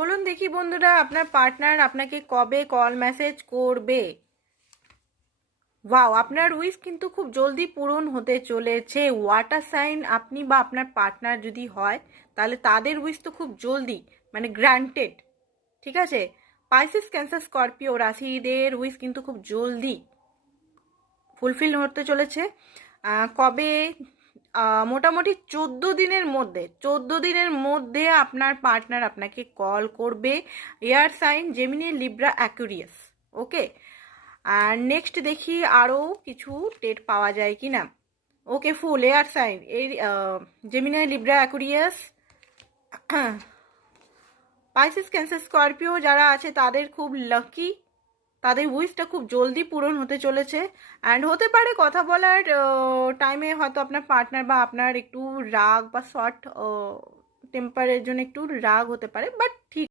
বলুন দেখি বন্ধুরা, আপনার পার্টনার আপনাকে কবে কল মেসেজ করবে? ওয়াও, আপনার উইশ কিন্তু খুব জলদি পূরণ হতে চলেছে। ওয়াটার সাইন আপনি বা আপনার পার্টনার যদি হয়, তাহলে তাদের উইশ তো খুব জলদি, মানে গ্রান্টেড। ঠিক আছে, পাইসিস, ক্যান্সার, স্করপিও রাশিদের উইশ কিন্তু খুব জলদি ফুলফিল হতে চলেছে। কবে? মোটামুটি 14 দিনের মধ্যে আপনার পার্টনার আপনাকে কল করবে। Air sign Gemini, Libra, Aquarius. Okay, আর নেক্সট দেখি আরও কিছু ডেট পাওয়া যায় কি না। ওকে, ফুল এয়ার সাইন এই Gemini, Libra, Aquarius, Pisces, Cancer, Scorpio যারা আছে তাদের খুব লাকি, তাদের উইশটা খুব জলদি পূরণ হতে চলেছে। অ্যান্ড হতে পারে কথা বলার টাইমে হয়তো আপনার পার্টনার বা আপনার একটু রাগ বা শর্ট টেম্পারের জন্য একটু রাগ হতে পারে, বাট